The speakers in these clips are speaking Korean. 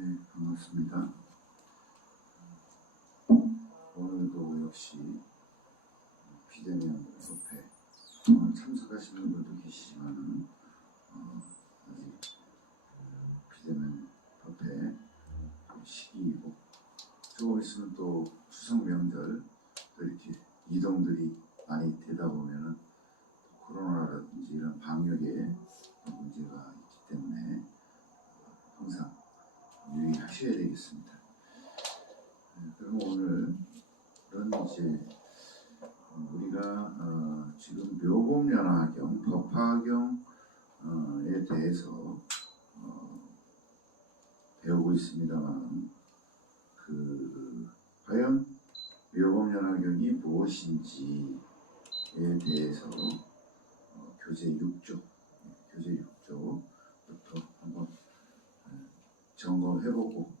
네, 반갑습니다. 오늘도 역시 비대면 협회 참석하시는 분들도 계시지만 아직 비대면 협회 시기이고 조금 있으면 또 추석 명절 또 이렇게 이동들이 많이 되다 보면은 코로나라든지 이런 방역에 문제가 있기 때문에 항상 유의하셔야 되겠습니다. 그럼 오늘은 이제 우리가 지금 묘법연화경, 법화경에 대해서 배우고 있습니다만 과연 묘법연화경이 무엇인지에 대해서 교재 6조부터 한번 점검해보고,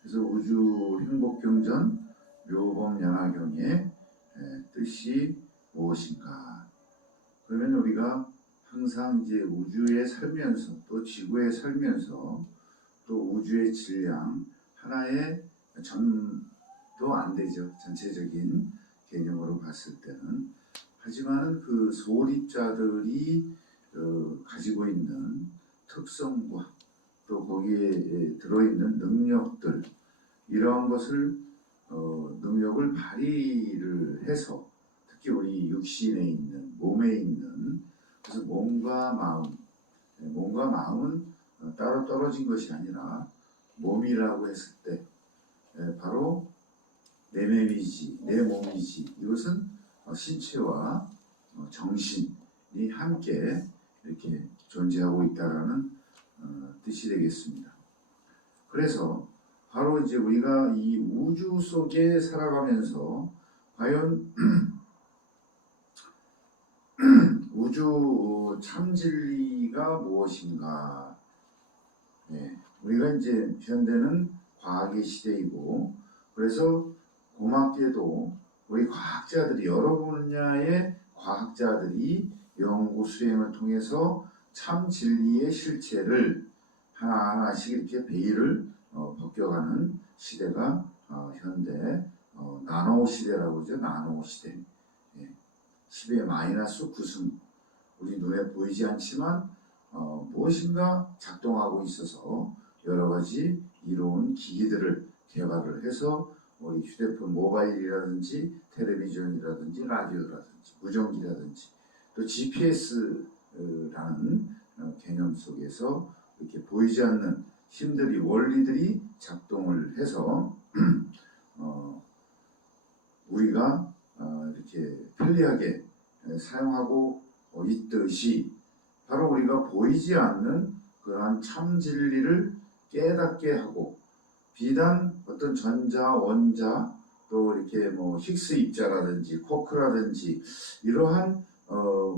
그래서 우주행복경전 묘법연화경의 뜻이 무엇인가? 그러면 우리가 항상 이제 우주에 살면서 또 지구에 살면서 또 우주의 질량 하나의 전도 안 되죠. 전체적인 개념으로 봤을 때는. 하지만 그 소립자들이 가지고 있는 특성과 또 거기에 들어있는 능력들, 이러한 것을 능력을 발휘를 해서 특히 우리 육신에 있는, 몸에 있는, 그래서 몸과 마음은 따로 떨어진 것이 아니라 몸이라고 했을 때 바로 내 몸이지, 이것은 신체와 정신이 함께 이렇게 존재하고 있다라는 뜻이 되겠습니다. 그래서 바로 이제 우리가 이 우주 속에 살아가면서 과연 우주 참진리가 무엇인가? 우리가 이제 현대는 과학의 시대이고, 그래서 고맙게도 우리 과학자들이, 여러 분야의 과학자들이 연구 수행을 통해서 참 진리의 실체를 하나하나씩 이렇게 베일을 벗겨가는 시대가 현대 나노 시대라고 그러죠. 나노 시대. 10의 마이너스 9승. 우리 눈에 보이지 않지만 무엇인가 작동하고 있어서 여러 가지 이로운 기기들을 개발을 해서 우리 휴대폰, 모바일이라든지 텔레비전이라든지 라디오라든지 무전기라든지 또 GPS라는 개념 속에서 이렇게 보이지 않는 힘들이, 원리들이 작동을 해서 우리가 이렇게 편리하게 사용하고 있듯이, 바로 우리가 보이지 않는 그러한 참 진리를 깨닫게 하고, 비단 어떤 전자, 원자, 또 이렇게 뭐 힉스 입자라든지 쿼크라든지 이러한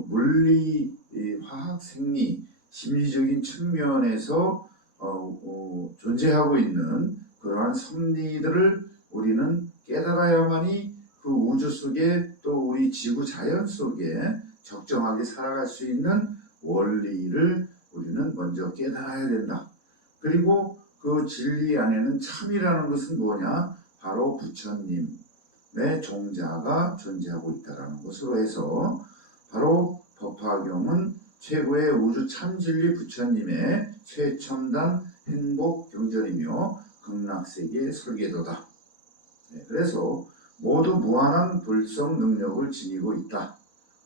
물리, 화학, 생리, 심리적인 측면에서 존재하고 있는 그러한 섭리들을 우리는 깨달아야만이 그 우주 속에 또 우리 지구 자연 속에 적정하게 살아갈 수 있는 원리를 우리는 먼저 깨달아야 된다. 그리고 그 진리 안에는 참이라는 것은 뭐냐? 바로 부처님의 종자가 존재하고 있다는 것으로 해서, 바로 법화경은 최고의 우주 참진리 부처님의 최첨단 행복 경전이며 극락세계 설계도다. 그래서 모두 무한한 불성 능력을 지니고 있다.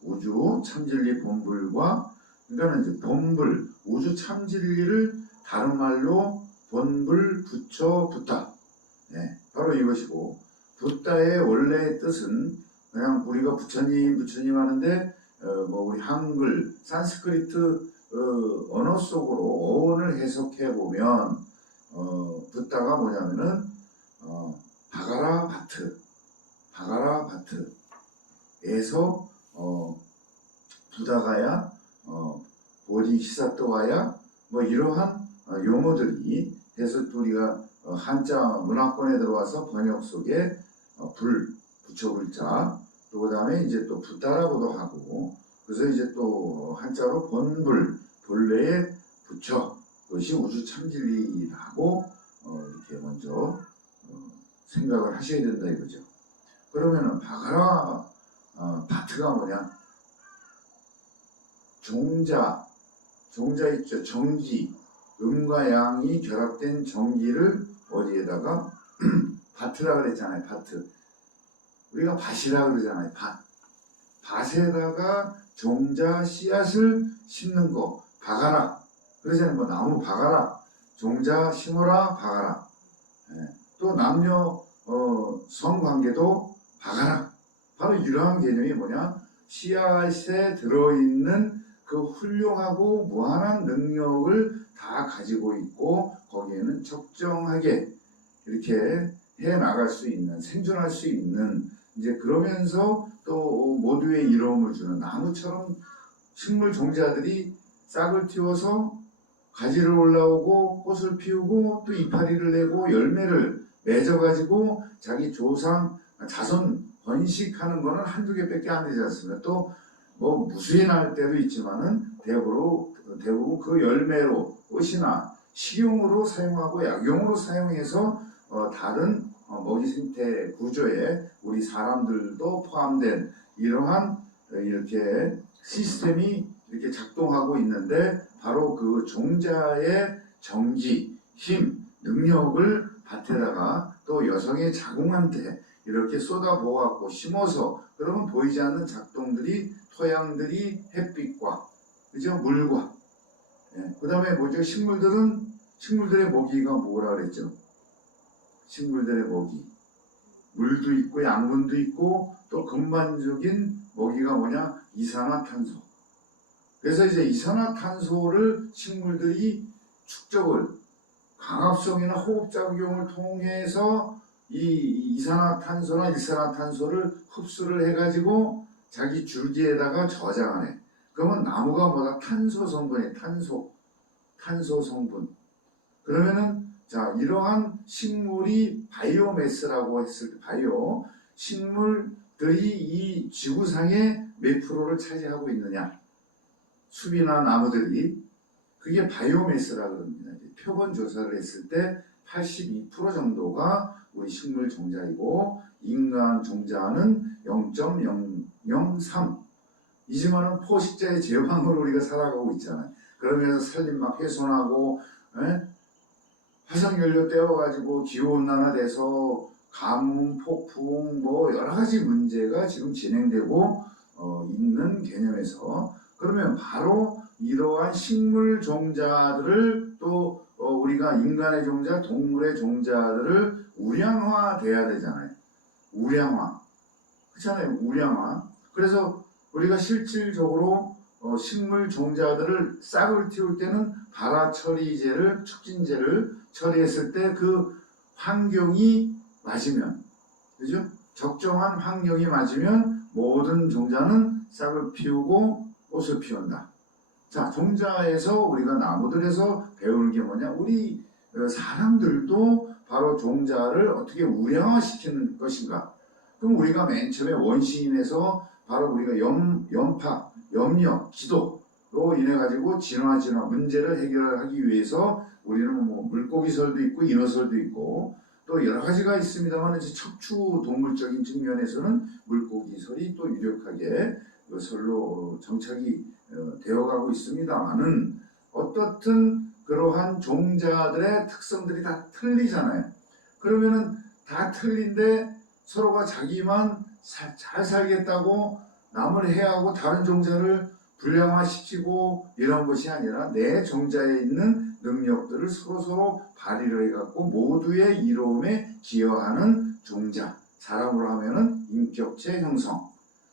우주 참진리 본불과, 그러니까 이제 본불, 우주 참진리를 다른 말로 본불, 부처, 붓다. 바로 이것이고, 붓다의 원래의 뜻은 그냥 우리가 부처님 하는데 우리 한글, 산스크리트 언어 속으로 어원을 해석해 보면 붓다가 뭐냐면은 바가라 바트에서 부다가야 보리시사토가야 뭐 이러한 용어들이 해서 우리가 한자 문화권에 들어와서 번역 속에 부처불자, 또 그 다음에 이제 또 붓다라고도 하고, 그래서 이제 또 한자로 본불, 본래의 좋죠. 그것이 우주 참진리라고 이렇게 먼저 생각을 하셔야 된다 이거죠. 그러면은 바가라 바트가 뭐냐? 종자 있죠. 정기, 음과 양이 결합된 정기를 어디에다가 밭이라 그랬잖아요. 밭. 우리가 밭이라 그러잖아요. 밭에다가 종자 씨앗을 심는 거 박아라. 그러잖아요. 뭐 나무 박아라. 종자 심어라 박아라. 예. 또 남녀 성관계도 박아라. 바로 이러한 개념이 뭐냐? 씨앗에 들어있는 그 훌륭하고 무한한 능력을 다 가지고 있고 거기에는 적정하게 이렇게 해 나갈 수 있는, 생존할 수 있는, 이제 그러면서 또 모두의 이로움을 주는 나무처럼 식물 종자들이 싹을 틔워서 가지를 올라오고 꽃을 피우고 또 이파리를 내고 열매를 맺어가지고 자기 자손 번식하는 거는 한두 개밖에 안 되지 않습니까? 또 뭐 무수히 날 때도 있지만은 대부분 그 열매로 꽃이나 식용으로 사용하고 약용으로 사용해서 다른 먹이 생태 구조에 우리 사람들도 포함된 이러한 이렇게 시스템이 이렇게 작동하고 있는데 바로 그 종자의 정기, 힘, 능력을 밭에다가 또 여성의 자궁한테 이렇게 쏟아부어갖고 심어서 그러면 보이지 않는 작동들이 토양들이 햇빛과 그죠? 물과 그 다음에 뭐죠? 식물들의 먹이가 뭐라 그랬죠? 식물들의 먹이 물도 있고 양분도 있고 또 근반적인 먹이가 뭐냐? 이산화탄소. 그래서 이제 이산화탄소를 식물들이 축적을 광합성이나 호흡작용을 통해서 이 이산화탄소나 일산화탄소를 흡수를 해가지고 자기 줄기에다가 저장하네. 그러면 나무가 뭐다? 탄소 성분이에요. 탄소 성분. 그러면은 자 이러한 식물이 바이오매스라고 했을 때 식물들이 이 지구상에 몇 프로를 차지하고 있느냐? 숲이나 나무들이 그게 바이오매스라 그럽니다. 표본 조사를 했을 때 82% 정도가 우리 식물 종자이고 인간 종자는 0.003. 이지만은 포식자의 제왕으로 우리가 살아가고 있잖아요. 그러면서 산림 막 훼손하고 화석연료 떼어가지고 기후온난화돼서 가뭄, 폭풍 뭐 여러 가지 문제가 지금 진행되고 있는 개념에서 그러면 바로 이러한 식물 종자들을 또 우리가 인간의 종자, 동물의 종자들을 우량화돼야 되잖아요. 우량화. 그렇잖아요. 우량화. 그래서 우리가 실질적으로 식물 종자들을 싹을 틔울 때는 발화 처리제를, 촉진제를 처리했을 때 그 환경이 맞으면, 그죠? 적정한 환경이 맞으면 모든 종자는 싹을 피우고 꽃을 피운다. 자, 종자에서 우리가 나무들에서 배우는 게 뭐냐? 우리 사람들도 바로 종자를 어떻게 우량화시키는 것인가? 그럼 우리가 맨 처음에 원시인에서 바로 우리가 염파, 염려, 기도로 인해 가지고 진화 문제를 해결하기 위해서 우리는 뭐 물고기설도 있고 인어설도 있고 또 여러 가지가 있습니다만 척추 동물적인 측면에서는 물고기설이 또 유력하게 설로 정착이 되어가고 있습니다만은 어떻든 그러한 종자들의 특성들이 다 틀리잖아요. 그러면은 다 틀린데 서로가 자기만 잘 살겠다고 남을 해하고 다른 종자를 불량화시키고 이런 것이 아니라 내 종자에 있는 능력들을 서로 발휘를 해갖고 모두의 이로움에 기여하는 종자. 사람으로 하면은 인격체 형성.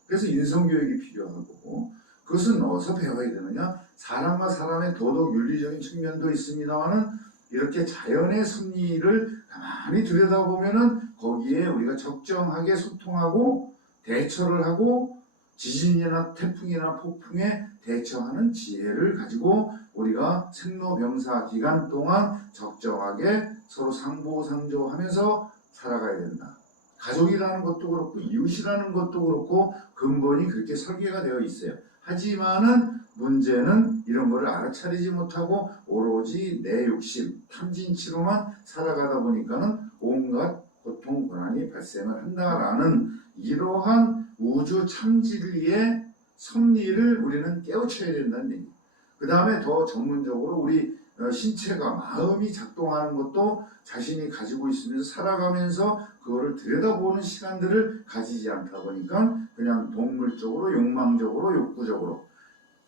그래서 인성교육이 필요하고 그것은 어디서 배워야 되느냐? 사람과 사람의 도덕 윤리적인 측면도 있습니다만은 이렇게 자연의 섭리를 가만히 들여다보면은 거기에 우리가 적정하게 소통하고 대처를 하고 지진이나 태풍이나 폭풍에 대처하는 지혜를 가지고 우리가 생로병사 기간 동안 적정하게 서로 상보상조하면서 살아가야 된다. 가족이라는 것도 그렇고 이웃이라는 것도 그렇고 근본이 그렇게 설계가 되어 있어요. 하지만은 문제는 이런 거를 알아차리지 못하고 오로지 내 욕심, 탐진치로만 살아가다 보니까는 온갖 고통, 고난이 발생을 한다라는 이러한 우주 참진리의 섭리를 우리는 깨우쳐야 된다는 얘기예요. 그 다음에 더 전문적으로 우리 신체가 마음이 작동하는 것도 자신이 가지고 있으면서 살아가면서 그거를 들여다보는 시간들을 가지지 않다 보니까 그냥 동물적으로 욕망적으로 욕구적으로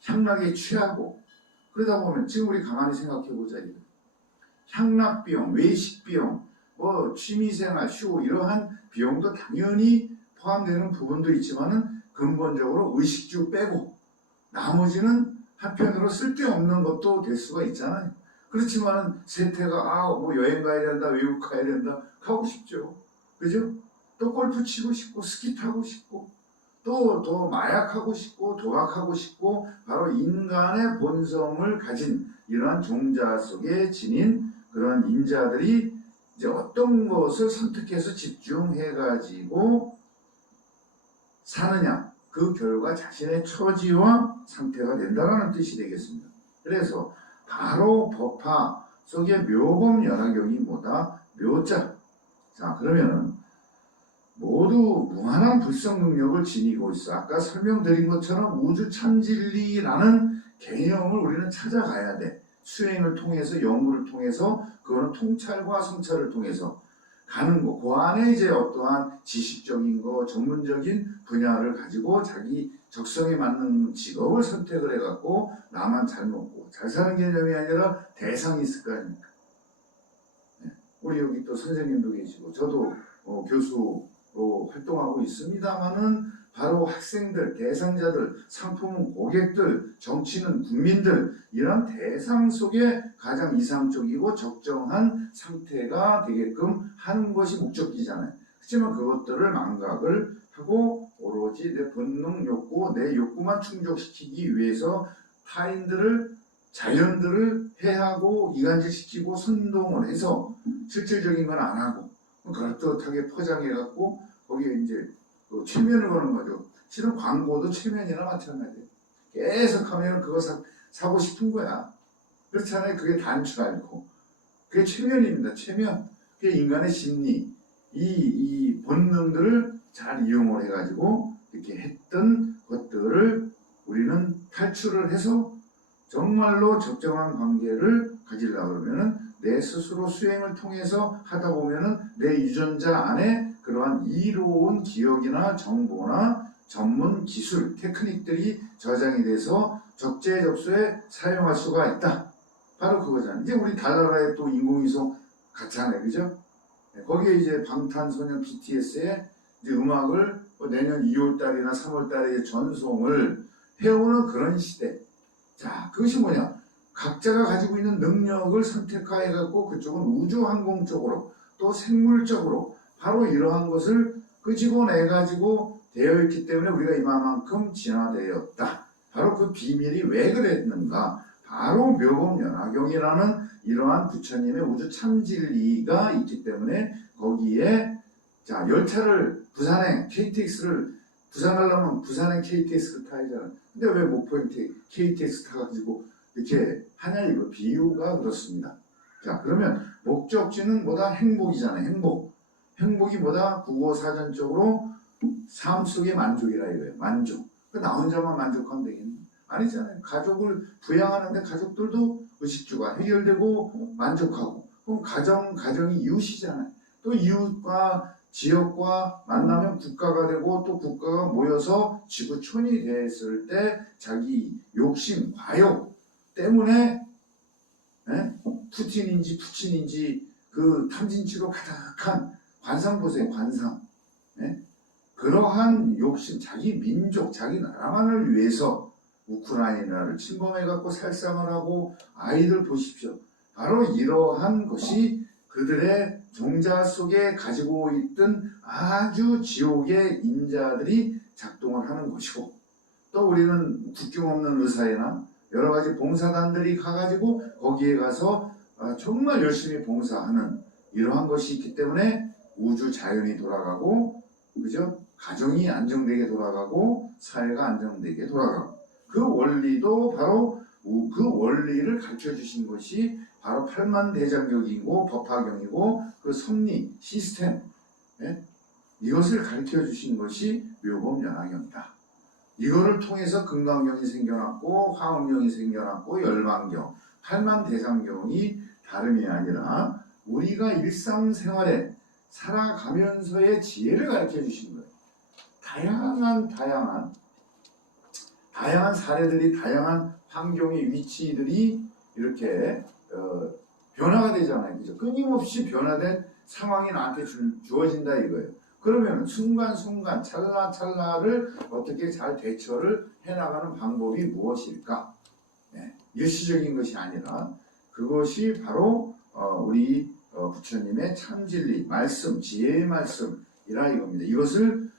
향락에 취하고 그러다 보면 지금 우리 가만히 생각해 보자. 향락 비용, 외식 비용, 뭐 취미생활, 휴 이러한 비용도 당연히 포함되는 부분도 있지만은 근본적으로 의식주 빼고 나머지는 한편으로 쓸데없는 것도 될 수가 있잖아요. 그렇지만 세태가 뭐 여행 가야 된다, 외국 가야 된다, 가고 싶죠. 그죠? 또 골프 치고 싶고 스키 타고 싶고 또 마약하고 싶고 도박하고 싶고 바로 인간의 본성을 가진 이러한 종자 속에 지닌 그런 인자들이 이제 어떤 것을 선택해서 집중해가지고 사느냐 그 결과 자신의 처지와 상태가 된다는 뜻이 되겠습니다. 그래서 바로 법화 속의 묘범 연화경이 뭐다? 묘자. 자 그러면은 모두 무한한 불성 능력을 지니고 있어. 아까 설명드린 것처럼 우주 참진리라는 개념을 우리는 찾아가야 돼. 수행을 통해서 연구를 통해서 그거는 통찰과 성찰을 통해서 가는 거. 그 안에 이제 어떠한 지식적인 거, 전문적인 분야를 가지고 자기 적성에 맞는 직업을 선택을 해갖고 나만 잘 먹고 잘 사는 개념이 아니라 대상이 있을 거 아닙니까? 네. 우리 여기 또 선생님도 계시고 저도 교수로 활동하고 있습니다만은 바로 학생들, 대상자들, 상품은 고객들, 정치는 국민들 이런 대상 속에 가장 이상적이고 적정한 상태가 되게끔 하는 것이 목적이잖아요. 그렇지만 그것들을 망각을 하고 오로지 내 본능 욕구, 내 욕구만 충족시키기 위해서 타인들을 자연들을 해하고 이간질시키고 선동을 해서 실질적인 건 안 하고 그럴듯하게 포장해갖고 거기에 이제 또 최면을 거는 거죠. 실은 광고도 최면이나 마찬가지예요. 계속 하면 그거 사고 싶은 거야. 그렇잖아요. 그게 단추 알고. 그게 최면입니다. 최면. 그게 인간의 심리. 이 본능들을 잘 이용을 해가지고 이렇게 했던 것들을 우리는 탈출을 해서 정말로 적정한 관계를 가지려고 그러면은 내 스스로 수행을 통해서 하다 보면은 내 유전자 안에 그러한 이로운 기억이나 정보나 전문 기술, 테크닉들이 저장이 돼서 적재적소에 사용할 수가 있다. 바로 그거잖아요. 이제 우리 달나라에 또 인공위성 같잖아요. 그죠? 거기에 이제 방탄소년 BTS의 이제 음악을 내년 2월달이나 3월달에 전송을 해오는 그런 시대. 자, 그것이 뭐냐? 각자가 가지고 있는 능력을 선택해갖고 그쪽은 우주항공 쪽으로 또 생물적으로 바로 이러한 것을 끄집어내가지고 되어 있기 때문에 우리가 이만큼 진화되었다. 바로 그 비밀이 왜 그랬는가? 바로 묘범연화경이라는 이러한 부처님의 우주 참진리가 있기 때문에 거기에 자 열차를 부산행 KTX를 부산 가려면 부산행 KTX를 타야잖아요. 근데 왜 목포에 KTX 타가지고 이렇게 하냐 이거 비유가 그렇습니다. 자 그러면 목적지는 뭐다? 행복이잖아요. 행복이 뭐다? 국어사전적으로 삶 속의 만족이라 이거예요. 만족. 나 혼자만 만족하면 되겠네. 아니잖아요. 가족을 부양하는데 가족들도 의식주가 해결되고 만족하고 그럼 가정이 이웃이잖아요. 또 이웃과 지역과 만나면 국가가 되고 또 국가가 모여서 지구촌이 됐을 때 자기 욕심, 과욕 때문에 푸틴인지 그 탐진치로 가득한 관상 보세요. 관상. 그러한 욕심, 자기 민족, 자기 나라만을 위해서 우크라이나를 침범해갖고 살상을 하고 아이들 보십시오. 바로 이러한 것이 그들의 종자 속에 가지고 있던 아주 지옥의 인자들이 작동을 하는 것이고 또 우리는 국경 없는 의사회나 여러 가지 봉사단들이 가가지고 거기에 가서 정말 열심히 봉사하는 이러한 것이 있기 때문에 우주 자연이 돌아가고 그죠? 가정이 안정되게 돌아가고 사회가 안정되게 돌아가고 그 원리도 바로 그 원리를 가르쳐 주신 것이 바로 팔만대장경이고 법화경이고 그 섭리 시스템, 예? 이것을 가르쳐 주신 것이 묘법연화경이다. 이거를 통해서 금강경이 생겨났고 화엄경이 생겨났고 열반경, 팔만대장경이 다름이 아니라 우리가 일상생활에 살아가면서의 지혜를 가르쳐 주신 거예요. 다양한 사례들이, 다양한 환경의 위치들이 이렇게 변화가 되잖아요. 그죠? 끊임없이 변화된 상황이 나한테 주어진다 이거예요. 그러면 순간순간 찰나찰나를 어떻게 잘 대처를 해나가는 방법이 무엇일까? 네, 일시적인 것이 아니라 그것이 바로 우리 부처님의 참진리, 말씀, 지혜의 말씀이라 이겁니다. 이것을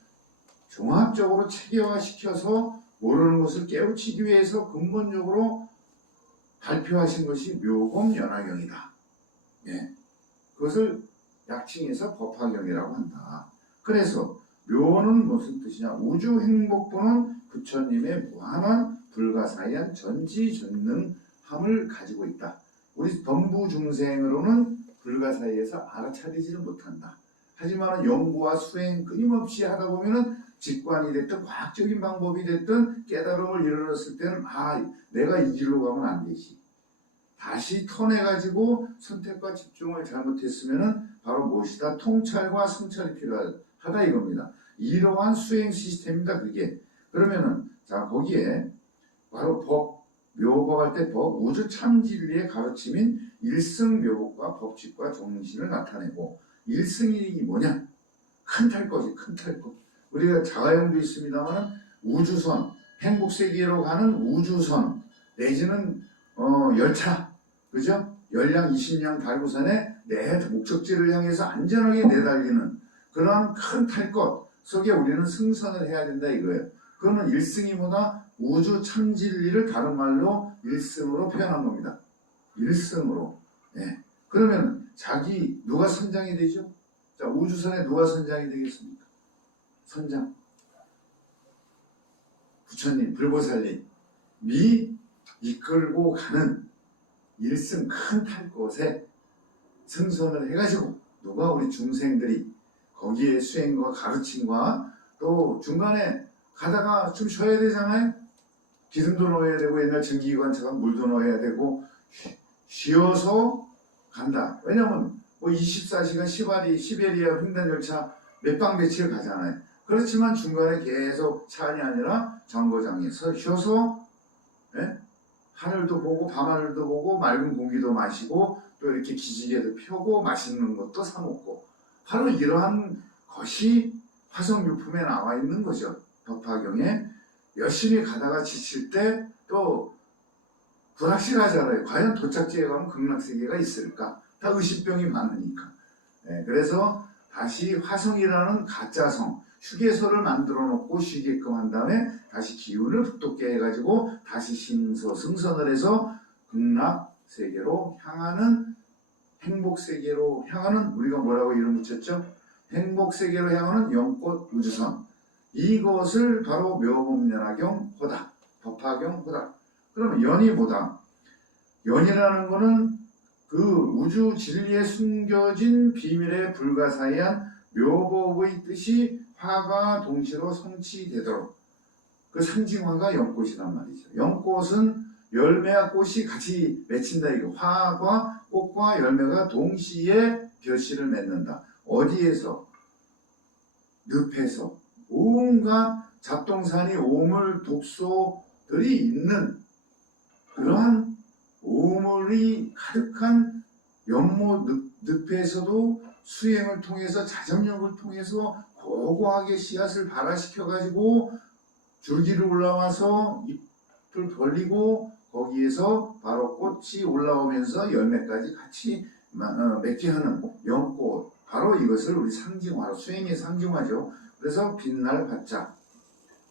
종합적으로 체계화시켜서 모르는 것을 깨우치기 위해서 근본적으로 발표하신 것이 묘법연화경이다. 예. 그것을 약칭해서 법화경이라고 한다. 그래서 묘는 무슨 뜻이냐? 우주행복부는 부처님의 무한한 불가사의한 전지전능함을 가지고 있다. 우리 범부중생으로는 불가사의에서 알아차리지를 못한다. 하지만 연구와 수행 끊임없이 하다 보면은 직관이 됐든 과학적인 방법이 됐든 깨달음을 이루었을 때는 내가 이 길로 가면 안 되지. 다시 터내가지고 선택과 집중을 잘못했으면은 바로 무엇이다? 통찰과 성찰이 필요하다 이겁니다. 이러한 수행 시스템입니다. 그게. 그러면은 자 거기에 바로 법, 묘법할 때 법, 우주 참진리의 가르침인 일승묘법과 법칙과 정신을 나타내고 일승이 뭐냐? 큰 탈거지, 큰 탈거. 우리가 자가용도 있습니다만 우주선, 행복세계로 가는 우주선 내지는 열차, 그죠? 열량 20량 달고선에 내 목적지를 향해서 안전하게 내달리는 그러한 큰 탈 것 속에 우리는 승선을 해야 된다 이거예요. 그러면 일승이 뭐다? 우주 참진리를 다른 말로 일승으로 표현한 겁니다. 일승으로. 예. 그러면 누가 선장이 되죠? 자, 우주선에 누가 선장이 되겠습니까? 선장. 부처님, 불보살님이 이끌고 가는 일승 큰 탈 곳에 승선을 해가지고 누가 우리 중생들이 거기에 수행과 가르침과 또 중간에 가다가 좀 쉬어야 되잖아요. 기름도 넣어야 되고 옛날 전기기관차가 물도 넣어야 되고 쉬어서 간다. 왜냐면 뭐 24시간 시베리아 횡단열차 몇 방 며칠 가잖아요. 그렇지만 중간에 계속 차 안이 아니라 정거장에서 쉬어서 하늘도 보고 밤하늘도 보고 맑은 공기도 마시고 또 이렇게 기지개도 펴고 맛있는 것도 사 먹고 바로 이러한 것이 화성유품에 나와 있는 거죠. 법화경에 열심히 가다가 지칠 때 또 불확실하잖아요. 과연 도착지에 가면 극락세계가 있을까? 다 의식병이 많으니까. 그래서 다시 화성이라는 가짜성, 휴게소를 만들어 놓고 쉬게끔 한 다음에 다시 기운을 북돋게 해가지고 다시 승선을 해서 극락세계로 향하는 행복세계로 향하는 우리가 뭐라고 이름 붙였죠? 행복세계로 향하는 연꽃 우주선. 이것을 바로 묘법연화경 호다, 법화경 호다. 그러면 연이 뭐다? 연이라는 거는 그 우주 진리에 숨겨진 비밀의 불가사의한 묘법의 뜻이 화가 동시로 성취되도록 그 상징화가 연꽃이란 말이죠. 연꽃은 열매와 꽃이 같이 맺힌다 이거. 화과 꽃과 열매가 동시에 결실을 맺는다. 어디에서? 늪에서. 온갖 잡동사니 오물 독소들이 있는 그러한 오물이 가득한 연못 늪에서도 수행을 통해서 자정력을 통해서 고고하게 씨앗을 발화시켜 가지고 줄기를 올라와서 잎을 벌리고 거기에서 바로 꽃이 올라오면서 열매까지 같이 맺게 하는 연꽃, 바로 이것을 우리 상징화로, 수행의 상징화죠. 그래서 빛날 바짝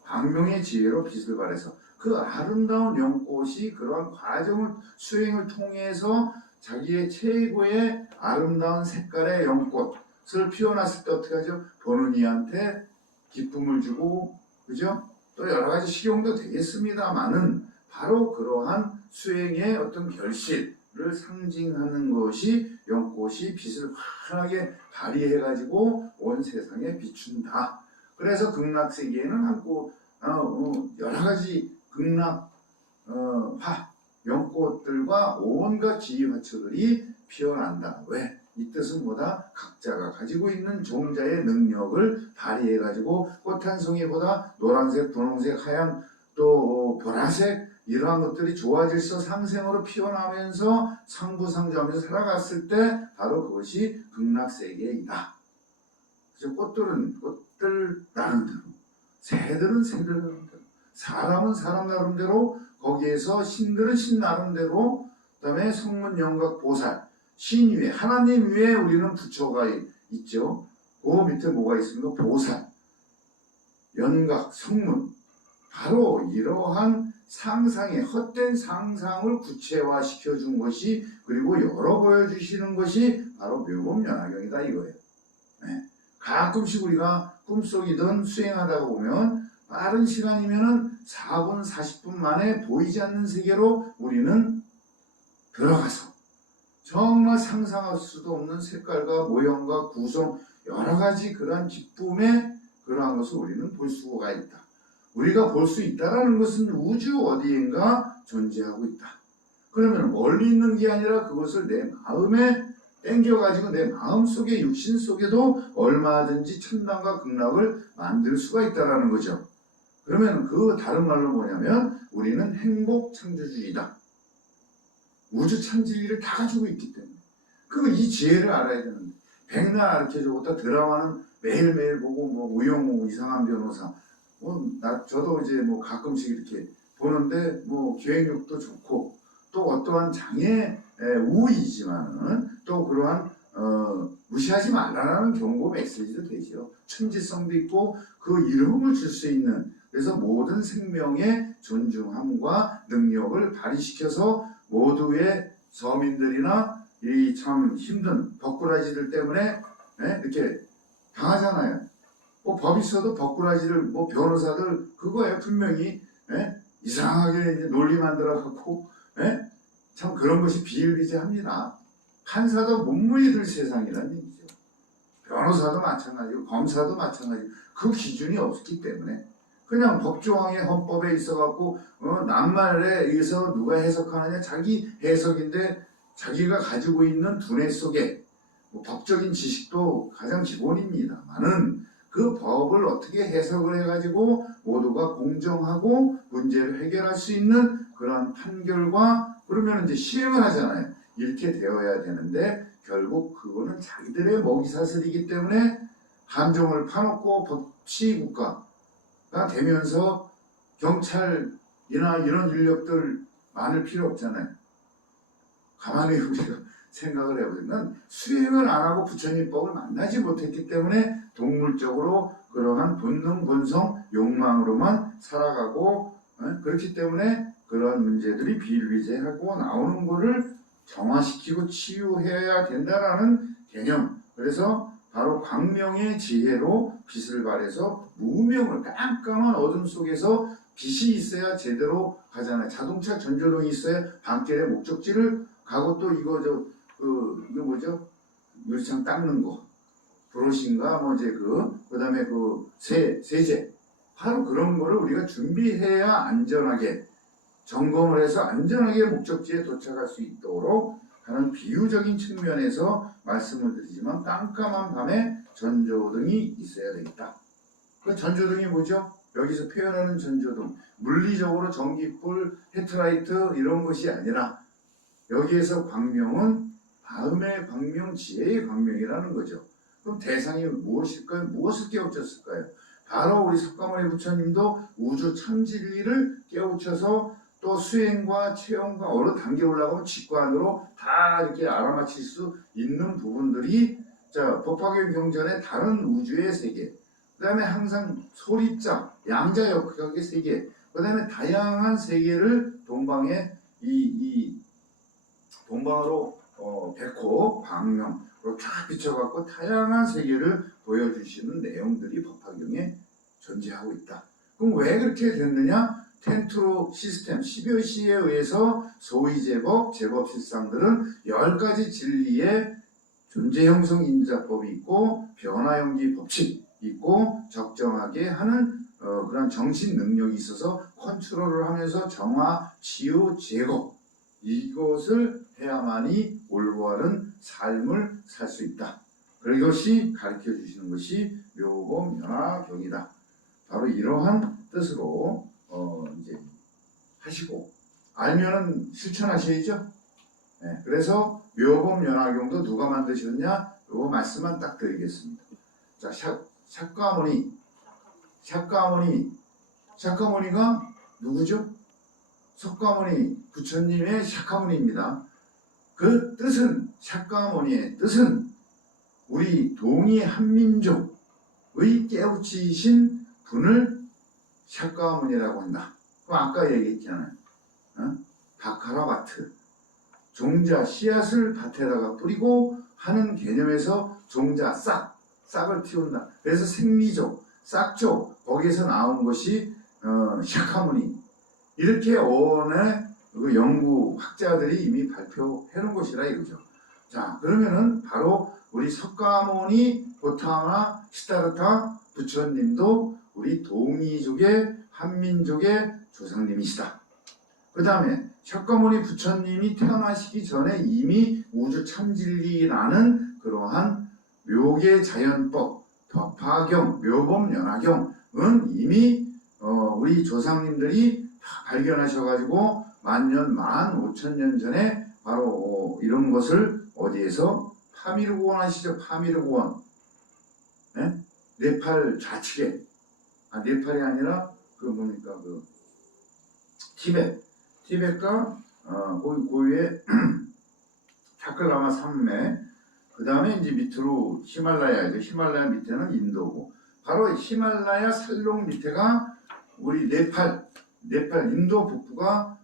광명의 지혜로 빛을 발해서 그 아름다운 연꽃이 그러한 과정을 수행을 통해서 자기의 최고의 아름다운 색깔의 연꽃을 피워놨을 때 어떻게 하죠? 보는 이한테 기쁨을 주고, 그죠? 또 여러 가지 식용도 되겠습니다만은 바로 그러한 수행의 어떤 결실을 상징하는 것이 연꽃이 빛을 환하게 발휘해가지고 온 세상에 비춘다. 그래서 극락세계에는 여러 가지 극락 연꽃들과 온갖 지휘화초들이 피어난다. 왜? 이 뜻은 뭐다? 각자가 가지고 있는 종자의 능력을 발휘해가지고 꽃 한 송이보다 노란색, 분홍색, 하얀 또 보라색 이러한 것들이 조화질서 상생으로 피어나면서 상부상조하면서 살아갔을 때 바로 그것이 극락세계이다. 그래서 꽃들은 꽃들 나름대로, 새들은 새들 나름대로, 사람은 사람 나름대로, 거기에서 신들은 신 나름대로, 그 다음에 성문, 영각, 보살, 신 위에, 하나님 위에 우리는 부처가 있죠. 그 밑에 뭐가 있습니까? 보살, 연각, 성문. 바로 이러한 상상의 헛된 상상을 구체화시켜 준 것이, 그리고 열어 보여주시는 것이 바로 묘법연화경이다 이거예요. 네. 가끔씩 우리가 꿈속이든 수행하다가 보면 빠른 시간이면은 4분, 40분 만에 보이지 않는 세계로 우리는 들어가서 정말 상상할 수도 없는 색깔과 모형과 구성, 여러 가지 그러한 기쁨의 그러한 것을 우리는 볼 수가 있다. 우리가 볼 수 있다라는 것은 우주 어디엔가 존재하고 있다. 그러면 멀리 있는 게 아니라 그것을 내 마음에 땡겨가지고 내 마음속에 육신 속에도 얼마든지 천당과 극락을 만들 수가 있다라는 거죠. 그러면 그 다른 말로 뭐냐면 우리는 행복 창조주의다. 우주 참진리를 다 가지고 있기 때문에 이 지혜를 알아야 되는데 백날 가르쳐주고 드라마는 매일매일 보고 우영우 이상한 변호사 저도 이제 가끔씩 이렇게 보는데 기획력도 좋고 또 어떠한 장애 우이지만은 또 그러한 무시하지 말라라는 경고 메시지도 되죠. 천지성도 있고 그 이름을 줄 수 있는, 그래서 모든 생명의 존중함과 능력을 발휘시켜서 모두의 서민들이나 이 참 힘든 벅꾸라지들 때문에 이렇게 당하잖아요. 법 있어도 벅꾸라지를 변호사들 그거예요. 분명히 이상하게 이제 논리 만들어 갖고 참 그런 것이 비일비재합니다. 판사도 문무이 들 세상이라는 얘기죠. 변호사도 마찬가지고 검사도 마찬가지고 그 기준이 없기 때문에 그냥 법조항의 헌법에 있어갖고 낱말에 의해서 누가 해석하느냐 자기 해석인데 자기가 가지고 있는 두뇌 속에 법적인 지식도 가장 기본입니다만은 그 법을 어떻게 해석을 해가지고 모두가 공정하고 문제를 해결할 수 있는 그러한 판결과 그러면 이제 시행을 하잖아요. 이렇게 되어야 되는데 결국 그거는 자기들의 먹이사슬이기 때문에 함정을 파놓고 법치국가가 되면서 경찰이나 이런 인력들 많을 필요 없잖아요. 가만히 우리가 생각을 해보면 수행을 안 하고 부처님법을 만나지 못했기 때문에 동물적으로 그러한 본능, 본성, 욕망으로만 살아가고 그렇기 때문에 그러한 문제들이 비일비재하고 나오는 것을 정화시키고 치유해야 된다라는 개념. 그래서 바로 광명의 지혜로 빛을 발해서 무명을 깜깜한 어둠 속에서 빛이 있어야 제대로 가잖아요. 자동차 전조등이 있어야 밤길에 목적지를 가고 또 이거 뭐죠? 유리창 닦는 거. 브러쉬인가 그다음에 세제. 바로 그런 거를 우리가 준비해야 안전하게 점검을 해서 안전하게 목적지에 도착할 수 있도록 하는 비유적인 측면에서 말씀을 드리지만 깜깜한 밤에 전조등이 있어야 되겠다. 그 전조등이 뭐죠? 여기서 표현하는 전조등, 물리적으로 전기불, 헤드라이트 이런 것이 아니라 여기에서 광명은 마음의 광명, 지혜의 광명이라는 거죠. 그럼 대상이 무엇일까요? 무엇을 깨우쳤을까요? 바로 우리 석가모니 부처님도 우주 참진리를 깨우쳐서 또 수행과 체험과 어느 단계 올라가면 직관으로 다 이렇게 알아맞힐 수 있는 부분들이 법화경 경전의 다른 우주의 세계, 그 다음에 항상 소립자, 양자 역학의 세계, 그 다음에 다양한 세계를 동방에 동방으로 백호, 광명으로 쫙 비춰갖고 다양한 세계를 보여주시는 내용들이 법화경에 존재하고 있다. 그럼 왜 그렇게 됐느냐? 텐트로 시스템 12시에 의해서 소위 제법, 제법 실상들은 10가지 진리의 존재 형성 인자법이 있고 변화연기 법칙이 있고 적정하게 하는 그런 정신 능력이 있어서 컨트롤을 하면서 정화, 치유, 제거 이것을 해야만이 올바른 삶을 살 수 있다. 그것이 가르쳐 주시는 것이 묘법연화경이다. 바로 이러한 뜻으로 이제 하시고 알면은 실천하셔야죠. 네, 그래서 묘법연화경도 누가 만드셨냐? 요 말씀만 딱 드리겠습니다. 자, 샤카모니가 누구죠? 석가모니 부처님의 샤카모니입니다. 그 뜻은 샤카모니의 뜻은 우리 동이 한민족의 깨우치신 분을 샤카모니라고 한다. 그럼 아까 얘기했잖아요. 바카라바트 종자 씨앗을 밭에다가 뿌리고 하는 개념에서 종자 싹을 틔운다. 그래서 생리족, 싹족 거기에서 나온 것이 샤카모니 이렇게 어원의 그 연구 학자들이 이미 발표해 놓은 것이라 이거죠. 자, 그러면은 바로 우리 석가모니 고타마 시타르타 부처님도 우리 동이족의 한민족의 조상님이시다. 그 다음에 석가모니 부처님이 태어나시기 전에 이미 우주 참진리라는 그러한 묘계 자연법, 법화경, 묘법연화경은 이미 우리 조상님들이 다 발견하셔가지고 만년, 15,000년 전에 바로 이런 것을 어디에서 파미르고원 아시죠? 파미르고원. 네? 네팔 좌측에, 네팔이 아니라 그 뭡니까? 그 티벳과 고유의 타클라마 산맥, 그 다음에 이제 밑으로 히말라야죠. 히말라야 밑에는 인도고, 바로 히말라야 살롱 밑에가 우리 네팔 인도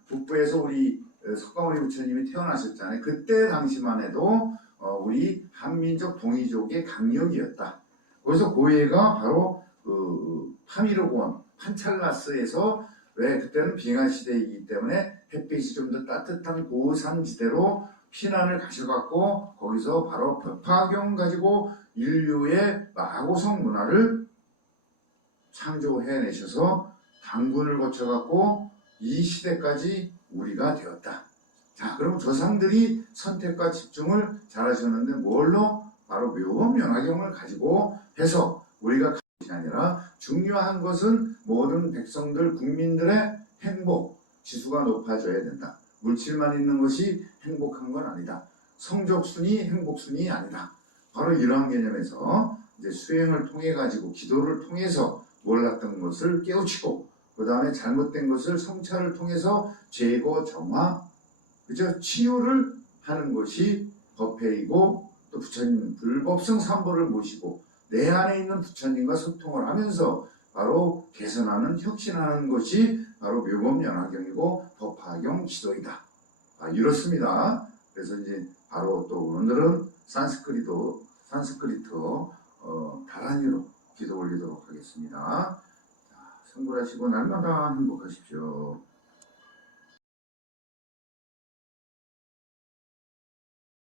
북부에서 우리 석가모니 부처님이 태어나셨잖아요. 그때 당시만 해도 우리 한민족 동이족의 강력이었다. 거기서 고해가 바로 파미르고원 판찰라스에서, 왜 그때는 빙하 시대이기 때문에 햇빛이 좀 더 따뜻한 고산지대로 피난을 가셔갖고 거기서 바로 법화경 가지고 인류의 마고성 문화를 창조해내셔서 당군을 거쳐갖고 이 시대까지 우리가 되었다. 자, 그럼 조상들이 선택과 집중을 잘하셨는데 뭘로? 바로 묘법연화경을 가지고 해서 우리가 가는 것이 아니라 중요한 것은 모든 백성들, 국민들의 행복, 지수가 높아져야 된다. 물질만 있는 것이 행복한 건 아니다. 성적순위, 행복순위 아니다. 바로 이러한 개념에서 이제 수행을 통해 가지고 기도를 통해서 몰랐던 것을 깨우치고 그 다음에 잘못된 것을 성찰을 통해서 제거, 정화, 그죠? 치유를 하는 것이 법회이고, 또 부처님 불법성 삼보를 모시고 내 안에 있는 부처님과 소통을 하면서 바로 개선하는, 혁신하는 것이 바로 묘법연화경이고 법화경 지도이다. 이렇습니다. 그래서 이제 바로 또 오늘은 산스크리트 다란이로 기도 올리도록 하겠습니다. 성불하시고 날마다 행복하십시오.